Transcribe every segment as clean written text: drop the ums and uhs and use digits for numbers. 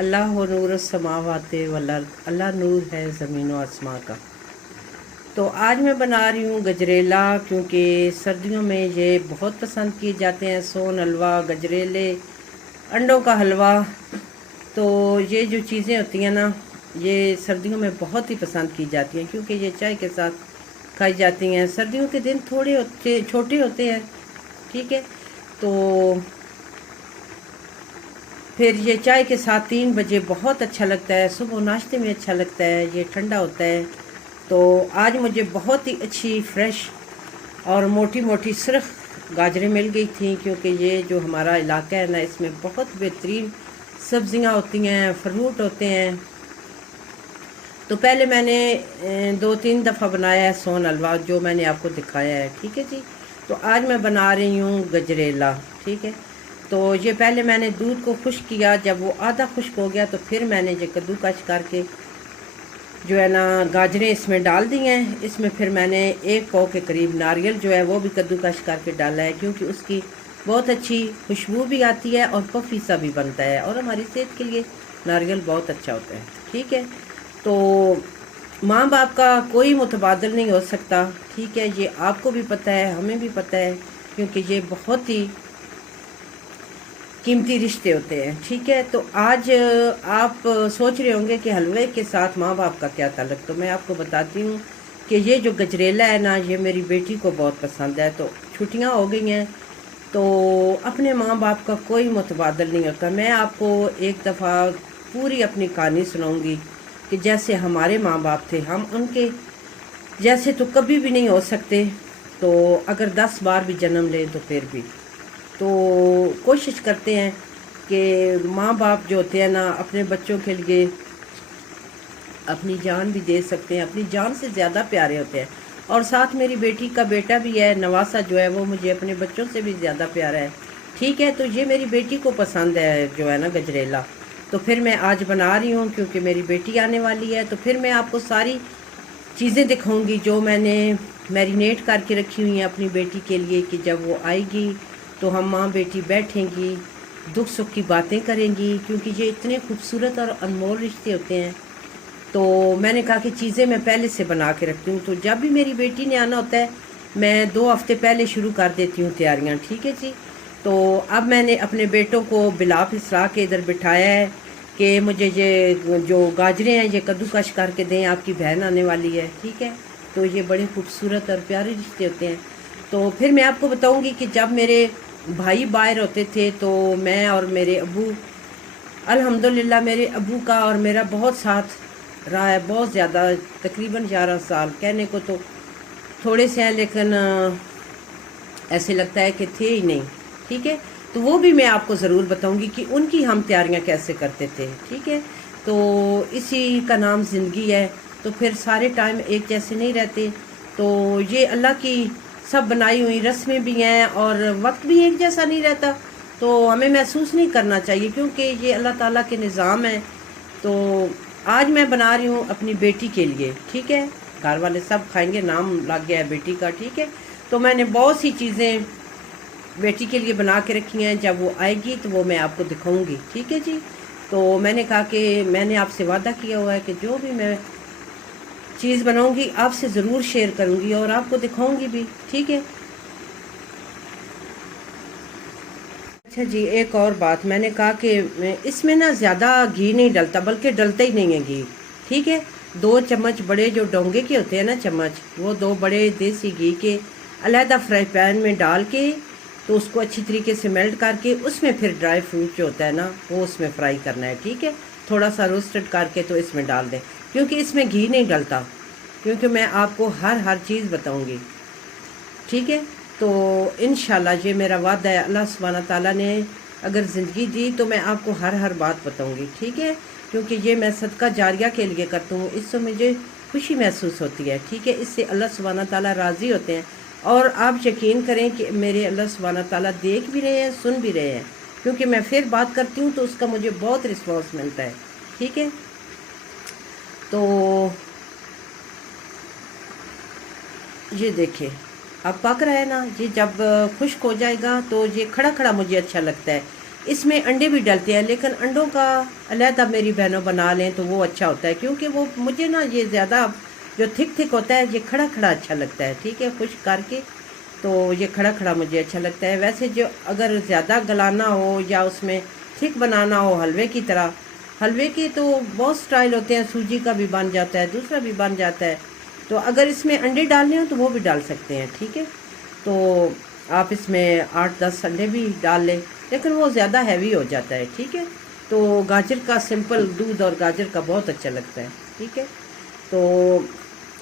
اللہ نور السماوات والارض، اللہ نور ہے زمین و آسمان کا۔ تو آج میں بنا رہی ہوں گجریلا، کیونکہ سردیوں میں یہ بہت پسند کیے جاتے ہیں۔ سون حلوہ، گجریلے، انڈوں کا حلوہ، تو یہ جو چیزیں ہوتی ہیں نا، یہ سردیوں میں بہت ہی پسند کی جاتی ہیں، کیونکہ یہ چائے کے ساتھ کھائی جاتی ہیں۔ سردیوں کے دن تھوڑے چھوٹے ہوتے ہیں، ٹھیک ہے، تو پھر یہ چائے کے ساتھ 3 بجے بہت اچھا لگتا ہے، صبح ناشتے میں اچھا لگتا ہے، یہ ٹھنڈا ہوتا ہے۔ تو آج مجھے بہت ہی اچھی فریش اور موٹی موٹی سرخ گاجریں مل گئی تھیں، کیونکہ یہ جو ہمارا علاقہ ہے نا، اس میں بہت بہترین سبزیاں ہوتی ہیں، فروٹ ہوتے ہیں۔ تو پہلے میں نے 2-3 دفعہ بنایا ہے سون حلوہ، جو میں نے آپ کو دکھایا ہے، ٹھیک ہے جی۔ تو آج میں بنا رہی ہوں گجریلا، ٹھیک ہے۔ تو یہ پہلے میں نے دودھ کو خشک کیا، جب وہ آدھا خشک ہو گیا تو پھر میں نے یہ کدو کش کر کے جو ہے نا گاجریں اس میں ڈال دی ہیں۔ اس میں پھر میں نے 1 پاؤ کے قریب ناریل جو ہے وہ بھی کدو کش کر کے ڈالا ہے، کیونکہ اس کی بہت اچھی خوشبو بھی آتی ہے اور پفی سا بھی بنتا ہے، اور ہماری صحت کے لیے ناریل بہت اچھا ہوتا ہے، ٹھیک ہے۔ تو ماں باپ کا کوئی متبادل نہیں ہو سکتا، ٹھیک ہے، یہ آپ کو بھی پتہ ہے، ہمیں بھی پتہ ہے، کیونکہ یہ بہت ہی قیمتی رشتے ہوتے ہیں، ٹھیک ہے۔ تو آج آپ سوچ رہے ہوں گے کہ حلوے کے ساتھ ماں باپ کا کیا تعلق، تو میں آپ کو بتاتی ہوں کہ یہ جو گجریلا ہے نا، یہ میری بیٹی کو بہت پسند ہے۔ تو چھٹیاں ہو گئی ہیں، تو اپنے ماں باپ کا کوئی متبادل نہیں ہوتا۔ میں آپ کو ایک دفعہ پوری اپنی کہانی سناؤں گی کہ جیسے ہمارے ماں باپ تھے، ہم ان کے جیسے تو کبھی بھی نہیں ہو سکتے، تو اگر 10 بار بھی جنم لیں تو پھر بھی تو کوشش کرتے ہیں کہ ماں باپ جو ہوتے ہیں نا، اپنے بچوں کے لیے اپنی جان بھی دے سکتے ہیں، اپنی جان سے زیادہ پیارے ہوتے ہیں۔ اور ساتھ میری بیٹی کا بیٹا بھی ہے، نواسا جو ہے، وہ مجھے اپنے بچوں سے بھی زیادہ پیارا ہے، ٹھیک ہے۔ تو یہ میری بیٹی کو پسند ہے جو ہے نا گجریلا، تو پھر میں آج بنا رہی ہوں، کیونکہ میری بیٹی آنے والی ہے۔ تو پھر میں آپ کو ساری چیزیں دکھاؤں گی جو میں نے میرینیٹ کر کے رکھی ہوئی ہیں اپنی بیٹی کے لیے، کہ جب وہ آئے گی تو ہم ماں بیٹی بیٹھیں گی، دکھ سکھ کی باتیں کریں گی، کیونکہ یہ اتنے خوبصورت اور انمول رشتے ہوتے ہیں۔ تو میں نے کہا کہ چیزیں میں پہلے سے بنا کے رکھتی ہوں، تو جب بھی میری بیٹی نے آنا ہوتا ہے میں 2 ہفتے پہلے شروع کر دیتی ہوں تیاریاں، ٹھیک ہے جی۔ تو اب میں نے اپنے بیٹوں کو بلا پھسرا کے ادھر بٹھایا ہے کہ مجھے یہ جو گاجریں ہیں یہ کدو کش کر کے دیں، آپ کی بہن آنے والی ہے، ٹھیک ہے۔ تو یہ بڑے خوبصورت اور پیارے رشتے ہوتے ہیں۔ تو پھر میں آپ کو بتاؤں گی کہ جب میرے بھائی باہر ہوتے تھے تو میں اور میرے ابو، الحمدللہ میرے ابو کا اور میرا بہت ساتھ رہا ہے، بہت زیادہ، تقریباً 11 سال، کہنے کو تو تھوڑے سے ہیں لیکن ایسے لگتا ہے کہ تھے ہی نہیں، ٹھیک ہے۔ تو وہ بھی میں آپ کو ضرور بتاؤں گی کہ ان کی ہم تیاریاں کیسے کرتے تھے، ٹھیک ہے۔ تو اسی کا نام زندگی ہے، تو پھر سارے ٹائم ایک جیسے نہیں رہتے، تو یہ اللہ کی سب بنائی ہوئی رسمیں بھی ہیں، اور وقت بھی ایک جیسا نہیں رہتا، تو ہمیں محسوس نہیں کرنا چاہیے، کیونکہ یہ اللہ تعالیٰ کے نظام ہے۔ تو آج میں بنا رہی ہوں اپنی بیٹی کے لیے، ٹھیک ہے، گھر والے سب کھائیں گے، نام لگ گیا ہے بیٹی کا، ٹھیک ہے۔ تو میں نے بہت سی چیزیں بیٹی کے لیے بنا کے رکھی ہیں، جب وہ آئے گی تو وہ میں آپ کو دکھاؤں گی، ٹھیک ہے جی۔ تو میں نے کہا کہ میں نے آپ سے وعدہ کیا ہوا ہے کہ جو بھی میں چیز بناؤں گی آپ سے ضرور شیئر کروں گی اور آپ کو دکھاؤں گی بھی، ٹھیک ہے۔ اچھا جی، ایک اور بات، میں نے کہا کہ اس میں نا زیادہ گھی نہیں ڈلتا، بلکہ ڈلتا ہی نہیں ہے گھی، ٹھیک ہے۔ 2 چمچ بڑے جو ڈونگے کے ہوتے ہیں نا چمچ، وہ 2 بڑے دیسی گھی کے علیحدہ فرائی پین میں ڈال کے، تو اس کو اچھی طریقے سے میلٹ کر کے اس میں پھر ڈرائی فروٹ جو ہوتا ہے نا وہ اس میں فرائی کرنا ہے، ٹھیک ہے۔ تھوڑا سا روسٹڈ کر کے تو اس میں ڈال دیں، کیونکہ اس میں گھی نہیں ڈلتا، کیونکہ میں آپ کو ہر چیز بتاؤں گی، ٹھیک ہے۔ تو انشاءاللہ یہ میرا وعدہ ہے، اللہ سبحانہ تعالیٰ نے اگر زندگی دی تو میں آپ کو ہر بات بتاؤں گی، ٹھیک ہے، کیونکہ یہ میں صدقہ جاریہ کے لیے کرتا ہوں، اس سے مجھے خوشی محسوس ہوتی ہے، ٹھیک ہے، اس سے اللہ سبحانہ تعالیٰ راضی ہوتے ہیں۔ اور آپ یقین کریں کہ میرے اللہ سبحانہ تعالیٰ دیکھ بھی رہے ہیں، سن بھی رہے ہیں، کیونکہ میں پھر بات کرتی ہوں تو اس کا مجھے بہت رسپانس ملتا ہے، ٹھیک ہے۔ تو یہ دیکھیں اب پک رہا ہے نا، یہ جب خشک ہو جائے گا تو یہ کھڑا کھڑا مجھے اچھا لگتا ہے، اس میں انڈے بھی ڈلتے ہیں، لیکن انڈوں کا علیحدہ میری بہنوں بنا لیں تو وہ اچھا ہوتا ہے، کیونکہ وہ مجھے نا یہ زیادہ جو تھک تھک ہوتا ہے یہ کھڑا کھڑا اچھا لگتا ہے، ٹھیک ہے، خشک کر کے تو یہ کھڑا کھڑا مجھے اچھا لگتا ہے۔ ویسے جو اگر زیادہ گلانا ہو یا اس میں تھک بنانا ہو حلوے کی طرح، حلوے کی تو بہت سٹائل ہوتے ہیں، سوجی کا بھی بن جاتا ہے، دوسرا بھی بن جاتا ہے، تو اگر اس میں انڈے ڈالنے ہوں تو وہ بھی ڈال سکتے ہیں، ٹھیک ہے۔ تو آپ اس میں 8-10 انڈے بھی ڈال لیں، لیکن وہ زیادہ ہیوی ہو جاتا ہے، ٹھیک ہے۔ تو گاجر کا سمپل دودھ اور گاجر کا بہت اچھا لگتا ہے، ٹھیک ہے۔ تو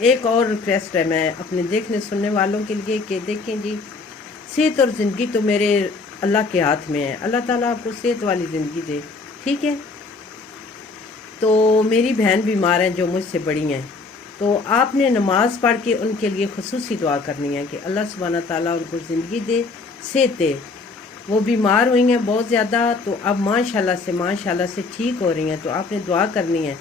ایک اور ریکویسٹ ہے میں اپنے دیکھنے سننے والوں کے لیے کہ دیکھیں جی، صحت اور زندگی تو میرے اللہ کے ہاتھ میں ہے، اللہ تعالیٰ آپ کو صحت والی زندگی دے، ٹھیک ہے۔ تو میری بہن بیمار ہیں جو مجھ سے بڑی ہیں، تو آپ نے نماز پڑھ کے ان کے لیے خصوصی دعا کرنی ہے کہ اللہ سبحانہ تعالیٰ ان کو زندگی دے، صحت دے۔ وہ بیمار ہوئی ہیں بہت زیادہ، تو اب ماشاءاللہ سے ٹھیک ہو رہی ہیں، تو آپ نے دعا کرنی ہے۔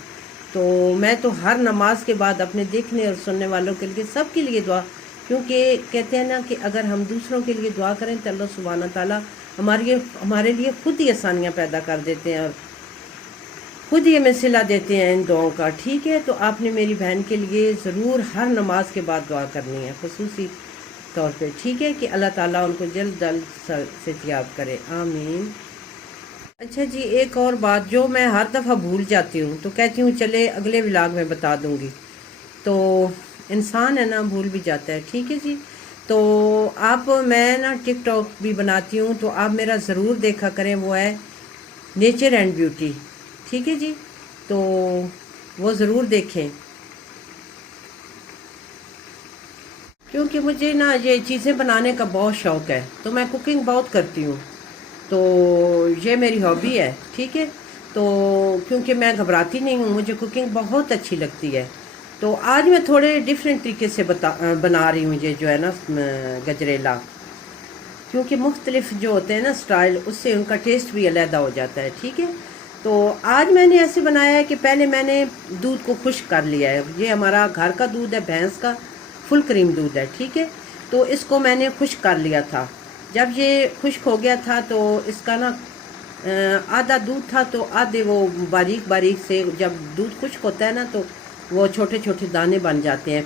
تو میں تو ہر نماز کے بعد اپنے دیکھنے اور سننے والوں کے لیے سب کے لیے دعا، کیونکہ کہتے ہیں نا کہ اگر ہم دوسروں کے لیے دعا کریں تو اللہ سبحانہ تعالیٰ ہمارے لیے خود ہی آسانیاں پیدا کر دیتے ہیں اور خود ہی ہمیں صلہ دیتے ہیں ان دعاؤں کا، ٹھیک ہے۔ تو آپ نے میری بہن کے لیے ضرور ہر نماز کے بعد دعا کرنی ہے خصوصی طور پہ، ٹھیک ہے، کہ اللہ تعالیٰ ان کو جلد صحتیاب کرے، آمین۔ اچھا جی، ایک اور بات جو میں ہر دفعہ بھول جاتی ہوں تو کہتی ہوں چلے اگلے ولاگ میں بتا دوں گی، تو انسان ہے نا بھول بھی جاتا ہے، ٹھیک ہے جی۔ تو میں نا ٹک ٹاک بھی بناتی ہوں، تو آپ میرا ضرور دیکھا کریں، وہ ہے نیچر اینڈ بیوٹی، ٹھیک ہے جی، تو وہ ضرور دیکھیں، کیونکہ مجھے نا یہ چیزیں بنانے کا بہت شوق ہے، تو میں کوکنگ بہت کرتی ہوں، تو یہ میری ہابی ہے، ٹھیک ہے۔ تو کیونکہ میں گھبراتی نہیں ہوں، مجھے کوکنگ بہت اچھی لگتی ہے، تو آج میں تھوڑے ڈیفرنٹ طریقے سے بنا رہی ہوں یہ جو ہے نا گجریلا، کیونکہ مختلف جو ہوتے ہیں نا سٹائل، اس سے ان کا ٹیسٹ بھی علیحدہ ہو جاتا ہے، ٹھیک ہے۔ تو آج میں نے ایسے بنایا ہے کہ پہلے میں نے دودھ کو خشک کر لیا ہے، یہ ہمارا گھر کا دودھ ہے، بھینس کا فل کریم دودھ ہے، ٹھیک ہے۔ تو اس کو میں نے خشک کر لیا تھا، جب یہ خشک ہو گیا تھا تو اس کا نا آدھا دودھ تھا تو آدھے وہ باریک باریک سے، جب دودھ خشک ہوتا ہے نا تو وہ چھوٹے چھوٹے دانے بن جاتے ہیں،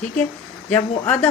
ٹھیک ہے۔ جب وہ آدھا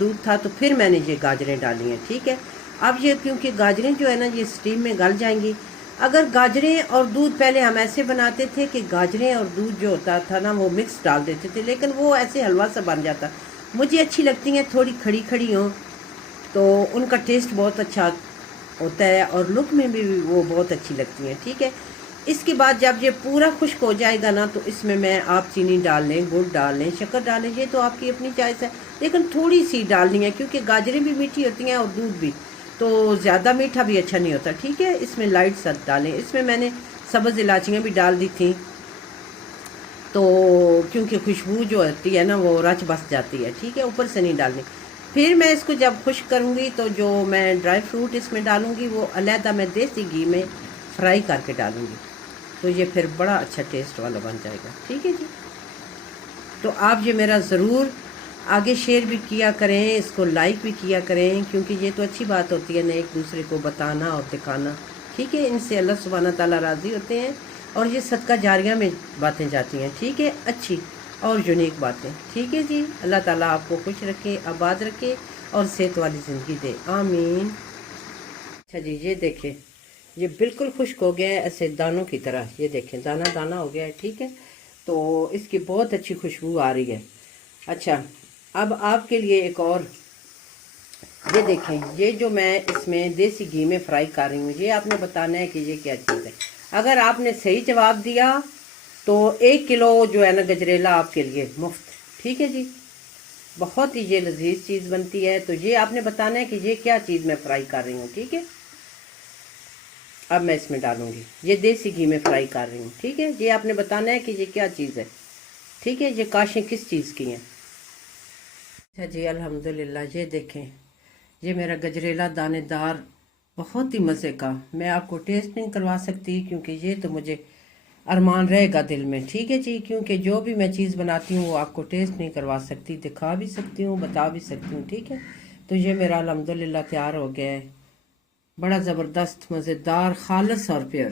دودھ تھا، تو پھر میں نے یہ گاجریں ڈالی ہیں، ٹھیک ہے۔ اب یہ کیونکہ گاجریں جو ہے نا یہ سٹیم میں گل جائیں گی، اگر گاجریں اور دودھ پہلے ہم ایسے بناتے تھے کہ گاجریں اور دودھ جو ہوتا تھا نا وہ مکس ڈال دیتے تھے، لیکن وہ ایسے حلوہ سا بن جاتا، مجھے اچھی لگتی ہیں تھوڑی کھڑی کھڑی ہوں، تو ان کا ٹیسٹ بہت اچھا ہوتا ہے اور لک میں بھی وہ بہت اچھی لگتی ہیں، ٹھیک ہے۔ اس کے بعد جب یہ پورا خشک ہو جائے گا نا تو اس میں آپ چینی ڈال لیں، گڑ ڈال لیں، شکر ڈال لیں، یہ تو آپ کی اپنی چوائس ہے، لیکن تھوڑی سی ڈالنی ہے کیونکہ گاجریں بھی میٹھی ہوتی ہیں اور دودھ بھی، تو زیادہ میٹھا بھی اچھا نہیں ہوتا، ٹھیک ہے۔ اس میں لائٹ سا ڈالیں، اس میں نے سبز الائچیاں بھی ڈال دی تھیں، تو کیونکہ خوشبو جو ہوتی ہے نا وہ رچ بس جاتی ہے، ٹھیک ہے، اوپر سے نہیں ڈالنی۔ پھر میں اس کو جب خشک کروں گی تو جو میں ڈرائی فروٹ اس میں ڈالوں گی وہ علیحدہ میں دیسی گھی میں فرائی کر کے ڈالوں گی، تو یہ پھر بڑا اچھا ٹیسٹ والا بن جائے گا، ٹھیک ہے جی۔ تو آپ یہ میرا ضرور آگے شیئر بھی کیا کریں، اس کو لائک بھی کیا کریں، کیونکہ یہ تو اچھی بات ہوتی ہے نا ایک دوسرے کو بتانا اور دکھانا، ٹھیک ہے۔ ان سے اللہ سبحانہ تعالیٰ راضی ہوتے ہیں اور یہ صدقہ جاریہ میں باتیں جاتی ہیں، ٹھیک ہے، اچھی اور یونیک باتیں، ٹھیک ہے جی۔ اللہ تعالیٰ آپ کو خوش رکھے، آباد رکھے اور صحت والی زندگی دے، آمین۔ اچھا جی، یہ دیکھیں یہ بالکل خشک ہو گیا ہے، ایسے دانوں کی طرح، یہ دیکھیں دانہ دانہ ہو گیا ہے، ٹھیک ہے۔ تو اس کی بہت اچھی خوشبو آ رہی ہے۔ اچھا، اب آپ کے لیے ایک اور، یہ دیکھیں یہ جو میں اس میں دیسی گھی میں فرائی کر رہی ہوں، یہ آپ نے بتانا ہے کہ یہ کیا چیز ہے۔ اگر آپ نے صحیح جواب دیا تو 1 کلو جو ہے نا گجریلا آپ کے لیے مفت، ٹھیک ہے جی۔ بہت ہی یہ لذیذ چیز بنتی ہے، تو یہ آپ نے بتانا ہے کہ یہ کیا چیز میں فرائی کر رہی ہوں، ٹھیک ہے۔ اب میں اس میں ڈالوں گی، یہ دیسی گھی میں فرائی کر رہی ہوں، ٹھیک ہے۔ یہ آپ نے بتانا ہے کہ یہ کیا چیز ہے، ٹھیک ہے۔ یہ کاشیں کس چیز کی ہیں۔ اچھا جی، الحمدللہ، یہ دیکھیں یہ میرا گجریلا دانے دار بہت ہی مزے کا، میں آپ کو ٹیسٹ نہیں کروا سکتی کیونکہ یہ تو مجھے ارمان رہے گا دل میں، ٹھیک ہے جی۔ کیونکہ جو بھی میں چیز بناتی ہوں وہ آپ کو ٹیسٹ نہیں کروا سکتی، دکھا بھی سکتی ہوں، بتا بھی سکتی ہوں، ٹھیک ہے۔ تو یہ میرا الحمدللہ تیار ہو گیا ہے، بڑا زبردست مزیدار خالص اور پیور